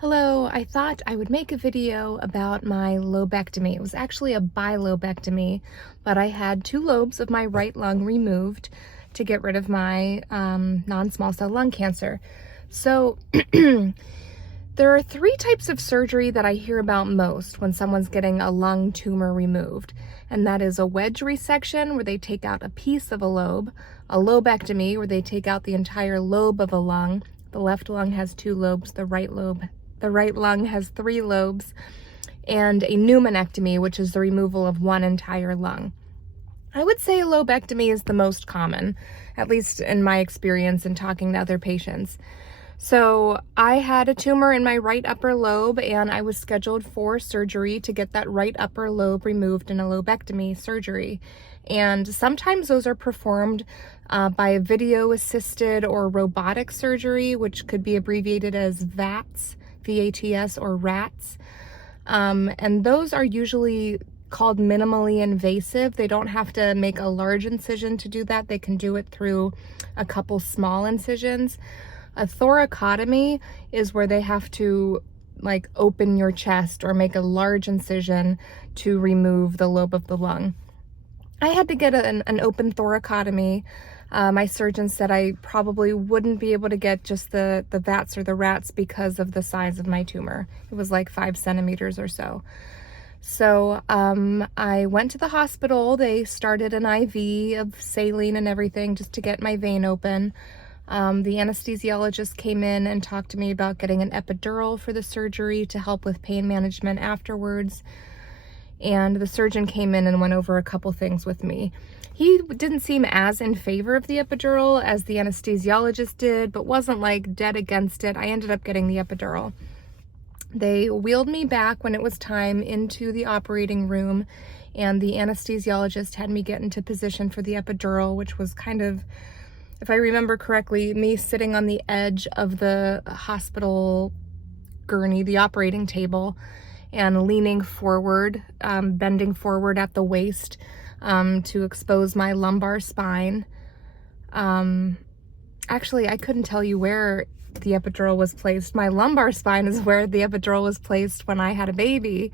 Hello, I thought I would make a video about my lobectomy. It was actually a bi-lobectomy, but I had two lobes of my right lung removed to get rid of my non-small cell lung cancer. So there are three types of surgery that I hear about most when someone's getting a lung tumor removed. And that is a wedge resection, where they take out a piece of a lobe, a lobectomy, where they take out the entire lobe of a lung. The left lung has two lobes, the right lung has three lobes, and a pneumonectomy, which is the removal of one entire lung. I would say a lobectomy is the most common, at least in my experience in talking to other patients. So I had a tumor in my right upper lobe, and I was scheduled for surgery to get that right upper lobe removed in a lobectomy surgery. And sometimes those are performed by a video-assisted or robotic surgery, which could be abbreviated as VATS, V-A-T-S, or RATS. And those are usually called minimally invasive. They don't have to make a large incision to do that. They can do it through a couple small incisions. A thoracotomy is where they have to open your chest or make a large incision to remove the lobe of the lung. I had to get an open thoracotomy. My surgeon said I probably wouldn't be able to get just the VATS or the RATS because of the size of my tumor. It was like 5 centimeters or so. So I went to the hospital. They started an IV of saline and everything just to get my vein open. The anesthesiologist came in and talked to me about getting an epidural for the surgery to help with pain management afterwards. And the surgeon came in and went over a couple things with me. He didn't seem as in favor of the epidural as the anesthesiologist did, but wasn't dead against it. I ended up getting the epidural. They wheeled me back when it was time into the operating room, and the anesthesiologist had me get into position for the epidural, which was kind of, if I remember correctly, me sitting on the edge of the hospital gurney, the operating table, and leaning forward, bending forward at the waist to expose my lumbar spine. Actually, I couldn't tell you where the epidural was placed. My lumbar spine is where the epidural was placed when I had a baby.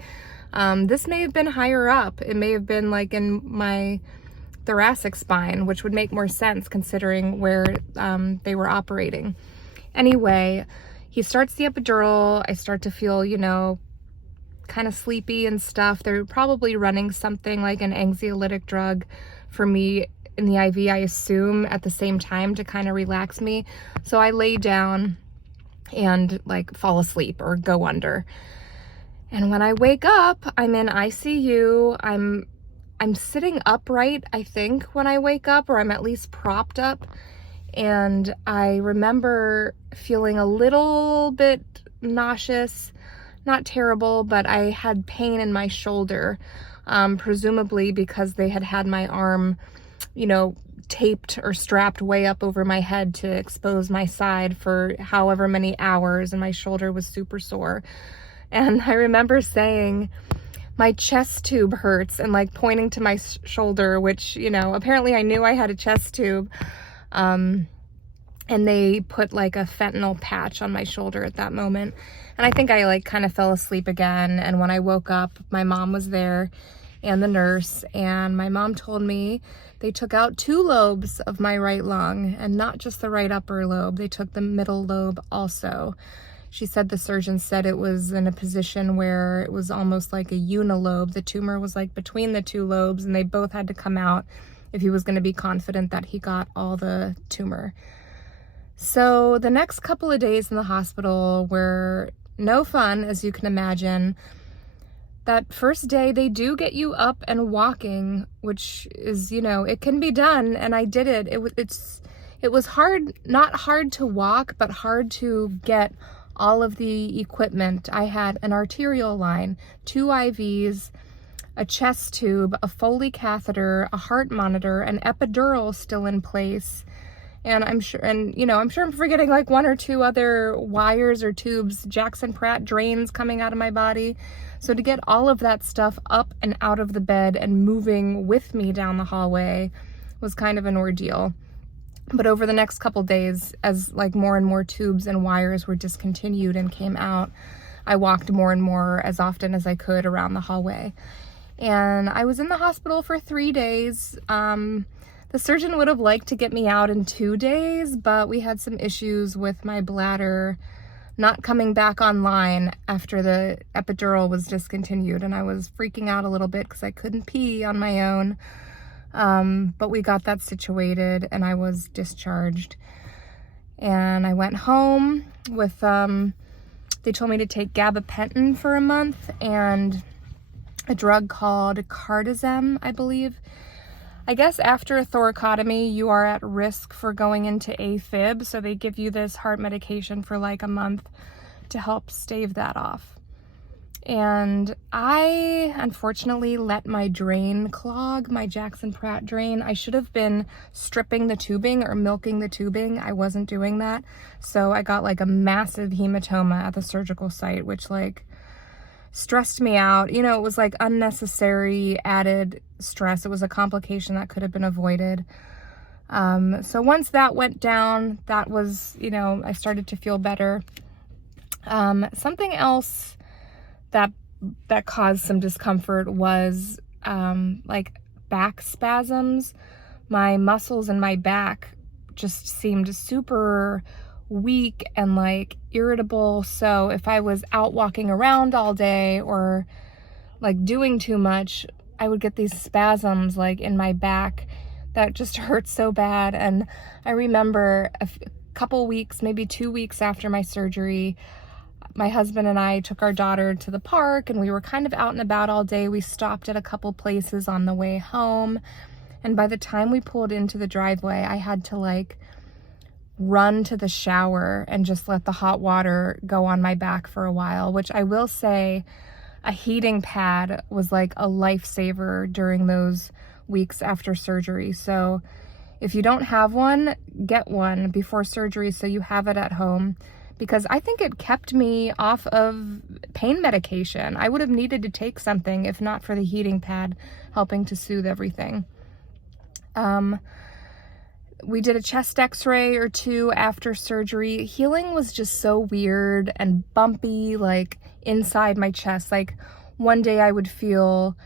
This may have been higher up. It may have been in my thoracic spine, which would make more sense considering where they were operating. Anyway, he starts the epidural. I start to feel, kind of sleepy and stuff. They're probably running something like an anxiolytic drug for me in the IV, I assume, at the same time to kind of relax me. So I lay down and fall asleep or go under. And when I wake up, I'm in ICU. I'm sitting upright, I think, when I wake up, or I'm at least propped up. And I remember feeling a little bit nauseous, not terrible, but I had pain in my shoulder, presumably because they had my arm, taped or strapped way up over my head to expose my side for however many hours, and my shoulder was super sore. And I remember saying, my chest tube hurts, and pointing to my shoulder, which, apparently I knew I had a chest tube. And they put a fentanyl patch on my shoulder at that moment. And I think I kind of fell asleep again. And when I woke up, my mom was there and the nurse, and my mom told me they took out two lobes of my right lung, and not just the right upper lobe. They took the middle lobe also. She said the surgeon said it was in a position where it was almost like a unilobe. The tumor was between the two lobes, and they both had to come out if he was going to be confident that he got all the tumor. So the next couple of days in the hospital were no fun, as you can imagine. That first day, they do get you up and walking, which is, it can be done, and I did it. It was hard, not hard to walk, but hard to get all of the equipment. I had an arterial line, 2 IVs, a chest tube, a Foley catheter, a heart monitor, an epidural still in place. And I'm sure I'm forgetting 1 or 2 other wires or tubes, Jackson Pratt drains coming out of my body. So to get all of that stuff up and out of the bed and moving with me down the hallway was kind of an ordeal. But over the next couple days, as like more and more tubes and wires were discontinued and came out, I walked more and more as often as I could around the hallway. And I was in the hospital for 3 days. The surgeon would have liked to get me out in 2 days, but we had some issues with my bladder not coming back online after the epidural was discontinued, and I was freaking out a little bit because I couldn't pee on my own. But we got that situated and I was discharged. And I went home with, they told me to take gabapentin for a month and a drug called cardizem, I believe. I guess after a thoracotomy, you are at risk for going into AFib, so they give you this heart medication for like a month to help stave that off. And I unfortunately let my drain clog, my Jackson Pratt drain. I should have been stripping the tubing or milking the tubing. I wasn't doing that. So I got like a massive hematoma at the surgical site, which like stressed me out. You know, it was like unnecessary added stress. It was a complication that could have been avoided. So once that went down, that was, you know, I started to feel better. Something else that caused some discomfort was like back spasms. My muscles in my back just seemed super weak and like irritable. So if I was out walking around all day or like doing too much, I would get these spasms like in my back that just hurt so bad. And I remember a couple weeks, maybe 2 weeks after my surgery, my husband and I took our daughter to the park and we were kind of out and about all day. We stopped at a couple places on the way home. And by the time we pulled into the driveway, I had to like run to the shower and just let the hot water go on my back for a while, which I will say a heating pad was like a lifesaver during those weeks after surgery. So if you don't have one, get one before surgery so you have it at home, because I think it kept me off of pain medication. I would have needed to take something if not for the heating pad helping to soothe everything. We did a chest x-ray or 2 after surgery. Healing was just so weird and bumpy, like inside my chest. Like one day I would feel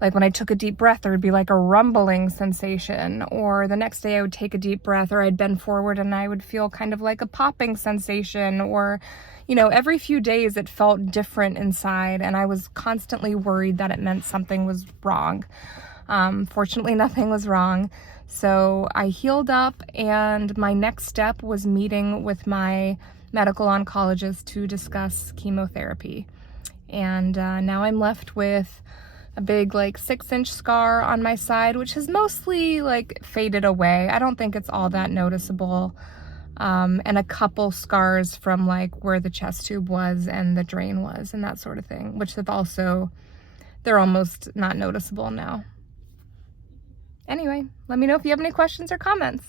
like when I took a deep breath, there would be like a rumbling sensation, or the next day I would take a deep breath, or I'd bend forward and I would feel kind of like a popping sensation, or, you know, every few days it felt different inside, and I was constantly worried that it meant something was wrong. Fortunately, nothing was wrong. So I healed up, and my next step was meeting with my medical oncologist to discuss chemotherapy. And now I'm left with a big like 6-inch scar on my side, which has mostly like faded away. I don't think it's all that noticeable. And a couple scars from like where the chest tube was and the drain was and that sort of thing, which have also, they're almost not noticeable now. Anyway, let me know if you have any questions or comments.